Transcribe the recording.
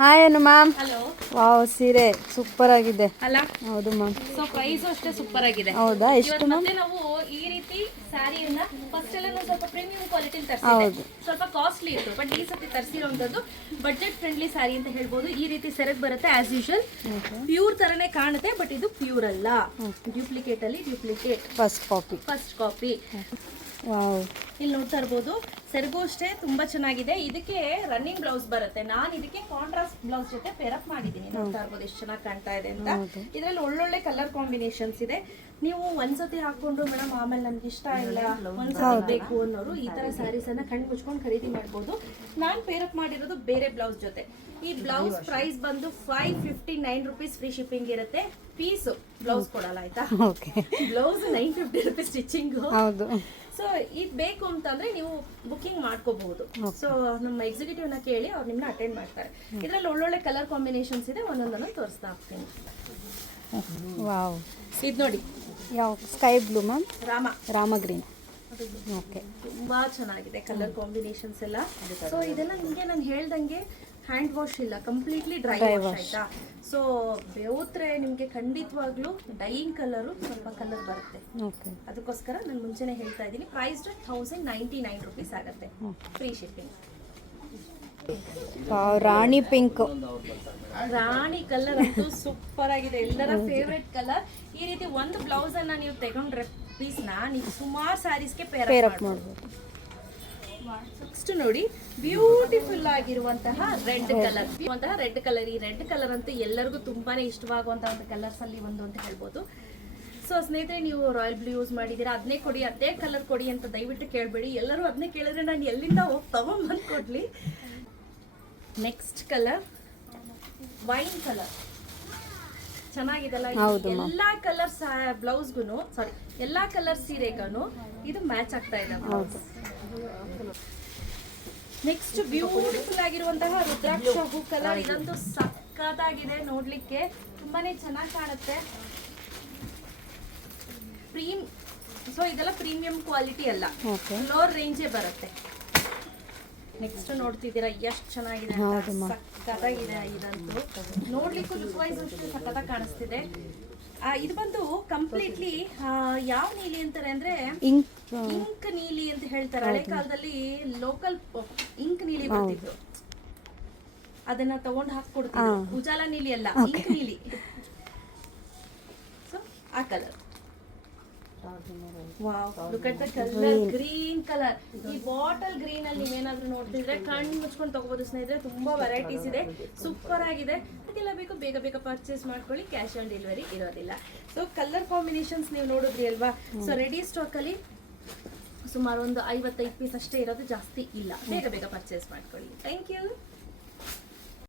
Hi ಅನು ma'am. Hello. Wow, ಸೀರೆ super ಆಗಿದೆ ಅಲ್ಲ? ಹೌದು ಮ್ಯಾಮ್. ಸೊ ಪ್ರೈಸ್ ಅಷ್ಟೇ ಸೂಪರ್ ಆಗಿದೆ. ಹೌದಾ? ಎಷ್ಟು ಮ್ಯಾಮ್? ಮತ್ತೆ ನಾವು ಈ ರೀತಿ ಸ್ಯಾರಿಯನ್ನ ಫಸ್ಟ್ ಎಲ್ಲ ನಾವು ಸ್ವಲ್ಪ ಪ್ರೀಮಿಯಂ ಕ್ವಾಲಿಟಿ ತರಿಸಿದ್ದೆ, ಸ್ವಲ್ಪ ಕಾಸ್ಟ್ಲಿ ಇತ್ತು. ಬಟ್ ಈ ಸತಿ ತರಿಸಿರೋಂಥದ್ದು ಬಡ್ಜೆಟ್ ಫ್ರೆಂಡ್ಲಿ ಸ್ಯಾರಿ ಅಂತ ಹೇಳ್ಬೋದು. ಈ ರೀತಿ ಸೆರೆಗ್ ಬರುತ್ತೆ ಆಸ್ ಯೂಶುವಲ್, ಪ್ಯೂರ್ ತರನೇ ಕಾಣುತ್ತೆ. ಬಟ್ ಇದು ಪ್ಯೂರ್ ಅಲ್ಲ, ಡ್ಯೂಪ್ಲಿಕೇಟ್ ಅಲ್ಲಿ ಡ್ಯೂಪ್ಲಿಕೇಟ್, ಫಸ್ಟ್ ಕಾಪಿ. ವಾವ್, ಇಲ್ಲಿ ನೋಡ್ತಾ ಇರ್ಬೋದು. ಸೆರಗು ಅಷ್ಟೇ ತುಂಬಾ ಚೆನ್ನಾಗಿದೆ. ಇದಕ್ಕೆ ರನ್ನಿಂಗ್ ಬ್ಲೌಸ್ ಬರುತ್ತೆ. ನಾನು ಇದಕ್ಕೆ ಕಾಂಟ್ರಾಸ್ಟ್ ಬ್ಲೌಸ್ ಜೊತೆ ಪೇರಪ್ ಮಾಡಿದ್ದೀನಿ. ನೋಡ್ತಾ ಇರ್ಬೋದು ಎಷ್ಟು ಚೆನ್ನಾಗಿ ಕಾಣ್ತಾ ಇದೆ ಅಂತ. ಇದರಲ್ಲಿ ಒಳ್ಳೊಳ್ಳೆ ಕಲರ್ ಕಾಂಬಿನೇಷನ್ಸ್ ಇದೆ. ನೀವು ಒಂದ್ಸತಿ ಹಾಕೊಂಡು ಮೇಡಮ್ ಆಮೇಲೆ ನನ್ಗೆ ಇಷ್ಟ ಇಲ್ಲ, ಒಂದ್ಸತಿ ಬೇಕು ಅನ್ನೋರು ಈ ತರ ಸ್ಯಾರೀಸ್ ಅನ್ನ ಕಣ್ ಮುಚ್ಕೊಂಡು ಖರೀದಿ ಮಾಡ್ಬೋದು. ನಾನು ಪೇರಪ್ ಮಾಡಿರೋದು ಬೇರೆ ಬ್ಲೌಸ್ ಜೊತೆ. ಈ ಬ್ಲೌಸ್ ಪ್ರೈಸ್ ಬಂದು 559 ರುಪೀಸ್, ಫ್ರೀ ಶಿಪ್ಪಿಂಗ್ ಇರುತ್ತೆ. ಪೀಸ್ ಬ್ಲೌಸ್ ಕೊಡಲ್ಲ, ಆಯ್ತಾ? Blouse 950 rupees stitching. ಸೊ ಇದು ಬೇಕು ಅಂತಂದ್ರೆ ನೀವು ಬುಕಿಂಗ್ ಮಾಡ್ಕೋಬಹುದು. ಸೊ ನಮ್ಮ ಎಕ್ಸಿಕ್ಯೂಟಿವ್ ನ ಕೇಳಿ ಅವ್ರು ನಿಮ್ಮನ್ನ ಅಟೆಂಡ್ ಮಾಡ್ತಾರೆ. ಇದ್ರಲ್ಲಿ ಒಳ್ಳೊಳ್ಳೆ ಕಲರ್ ಕಾಂಬಿನೇಷನ್ಸ್ ಇದೆ, ಒಂದೊಂದನ್ನು ತೋರಿಸ್ತಾ ಹೋಗ್ತೀನಿ. ವಾವ್, ಇದು ನೋಡಿ, ಯಾವ sky blue ma'am? Rama green. Okay, ತುಂಬಾ ಚೆನ್ನಾಗಿದೆ ಕಲರ್ ಕಾಂಬಿನೇಷನ್ಸ್ ಎಲ್ಲ. ಸೊ ಇದೆಲ್ಲ ನಿಮಗೆ ನಾನು ಹೇಳ್ದಂಗೆ ಹ್ಯಾಂಡ್ ವಾಶ್ ಇಲ್ಲ, ಕಂಪ್ಲೀಟ್ಲಿ ಡ್ರೈ ವಾಶ್, ಆಯ್ತಾ? ಸೊ ಬೆವತ್ರೆ ನಿಮಗೆ ಖಂಡಿತವಾಗ್ಲೂ ಡೈಯಿಂಗ್ ಕಲರು ಸ್ವಲ್ಪ ಕಲರ್ ಬರುತ್ತೆ. ಅದಕ್ಕೋಸ್ಕರ ನಾನು ಮುಂಚೆನೆ ಹೇಳ್ತಾ ಇದ್ದೀನಿ. ಪ್ರೈಸ್ 1099 ರುಪೀಸ್ ಆಗುತ್ತೆ, ಫ್ರೀ ಶಿಪ್ಪಿಂಗ್. ರಾಣಿ ಪಿಂಕ್, ರಾಣಿ ಕಲರ್ ಅಂತೂ ಸೂಪರ್ ಆಗಿದೆ, ಎಲ್ಲರ ಫೇವ್ರೆಟ್ ಕಲರ್. ಈ ರೀತಿ ಒಂದು ಬ್ಲೌಸ್ ಅನ್ನ ನೀವು ತಗೊಂಡ್ರೆ ಪೀಸ್ನ ನೀವು ಸುಮಾರು ಸ್ಯಾರೀಸ್ಗೆ ಪೇರಪ್ ಮಾಡ್ಬೋದು. ನೆಕ್ಸ್ಟ್ ನೋಡಿ, ಬ್ಯೂಟಿಫುಲ್ ಆಗಿರುವಂತಹ ರೆಡ್ ಕಲರ್. ಈ ರೆಡ್ ಕಲರ್ ಅಂತೂ ಎಲ್ಲರಿಗೂ ತುಂಬಾನೇ ಇಷ್ಟವಾಗುವಂತಹ ಒಂದು ಕಲರ್ಸ್ ಅಲ್ಲಿ ಒಂದು ಅಂತ ಹೇಳ್ಬೋದು. ಸೊ ಸ್ನೇಹಿತರೆ, ನೀವು ರಾಯಲ್ ಬ್ಲೂ ಯೂಸ್ ಮಾಡಿದ್ದೀರಾ, ಅದನ್ನೇ ಕೊಡಿ, ಅದೇ ಕಲರ್ ಕೊಡಿ ಅಂತ ದಯವಿಟ್ಟು ಕೇಳಬೇಡಿ. ಎಲ್ಲರೂ ಅದನ್ನೇ ಕೇಳಿದ್ರೆ ನಾನು ಎಲ್ಲಿಂದ ಹೋಗಿ ತಗೊಂಡ್ಬಂದು ಕೊಡ್ಲಿ. ನೆಕ್ಸ್ಟ್ ಕಲರ್ ವೈನ್ ಕಲರ್, ಚೆನ್ನಾಗಿದೆಲ್ಲ. ಎಲ್ಲಾ ಕಲರ್ ಬ್ಲೌಸ್ಗೂ, ಸಾರಿ ಎಲ್ಲಾ ಕಲರ್ ಸೀರೆಗೂ ಇದು ಮ್ಯಾಚ್ ಆಗ್ತಾ ಇದೆ. ನೆಕ್ಸ್ಟ್ ಬ್ಯೂಟಿಫುಲ್ ಆಗಿರುವಂತಹ ರುದ್ರಾಕ್ಷ ಹೂ ಕಲರ್. ಇದಂತೂ ಸಕ್ಕತ್ತಾಗಿದೆ, ನೋಡ್ಲಿಕ್ಕೆ ತುಂಬಾನೇ ಚೆನ್ನಾಗಿ ಕಾಣುತ್ತೆ. ಸೊ ಇದೆಲ್ಲ ಪ್ರೀಮಿಯಂ ಕ್ವಾಲಿಟಿ ಅಲ್ಲ, ಲೋರ್ ರೇಂಜೇ ಬರುತ್ತೆ. ನೆಕ್ಸ್ಟ್ ನೋಡ್ತಿದ್ದೀರಾ ಎಷ್ಟು ಚೆನ್ನಾಗಿದೆ, ಸಕ್ಕತ್ತಾಗಿದೆ. ಇದಂತೂ ನೋಡ್ಲಿಕ್ಕೂ ಲುಕ್ ವೈಸ್ ಅಷ್ಟು ಸಕ್ಕತ್ತಾಗಿ ಕಾಣಿಸ್ತಿದೆ. ಇದು ಬಂದು ಕಂಪ್ಲೀಟ್ಲಿ ಯಾವ ನೀಲಿ ಅಂತಾರೆ ಅಂದ್ರೆ ಇಂಕ್ ನೀಲಿ ಅಂತ ಹೇಳ್ತಾರೆ. ಹಳೆ ಕಾಲದಲ್ಲಿ ಲೋಕಲ್ ಇಂಕ್ ನೀಲಿ ಬರ್ತಿದ್ರು, ಅದನ್ನ ತಗೊಂಡು ಹಾಕೊಡ್ತಿದ್ರು. ಉಜಾಲ ನೀಲಿ ಅಲ್ಲ, ಇಂಕ್ ನೀಲಿ. ಸೊ ಆ colour, wow, look at the colour, green colour. ಈ ಬಾಟಲ್ ಗ್ರೀನ್ ಅಲ್ಲಿ ನೀವೇನಾದ್ರೂ ನೋಡ್ತಿದ್ರೆ ಕಣ್ಣು ಮುಚ್ಕೊಂಡು ತಗೋಬಹುದು ಸ್ನೇಹಿತರೆ. ತುಂಬಾ ವೆರೈಟೀಸ್ ಇದೆ, ಸೂಪರ್ ಆಗಿದೆ. ಅದೆಲ್ಲ ಬೇಕು, ಬೇಗ ಬೇಗ ಪರ್ಚೇಸ್ ಮಾಡ್ಕೊಳ್ಳಿ, ಕ್ಯಾಶ್ ಆನ್ ಡೆಲಿವರಿ ಇರೋದಿಲ್ಲ. ಸೊ ಕಲರ್ ಕಾಂಬಿನೇಷನ್ಸ್ ನೀವು ನೋಡಿದ್ರಿ ಅಲ್ವಾ? ಸೊ ರೆಡಿ ಸ್ಟಾಕ್ ಅಲ್ಲಿ ಸುಮಾರು ಒಂದು 55 ಪೀಸ್ ಅಷ್ಟೇ ಇರೋದು, ಜಾಸ್ತಿ ಇಲ್ಲ. ಬೇಗ ಬೇಗ ಪರ್ಚೇಸ್ ಮಾಡ್ಕೊಳ್ಳಿ. Thank you.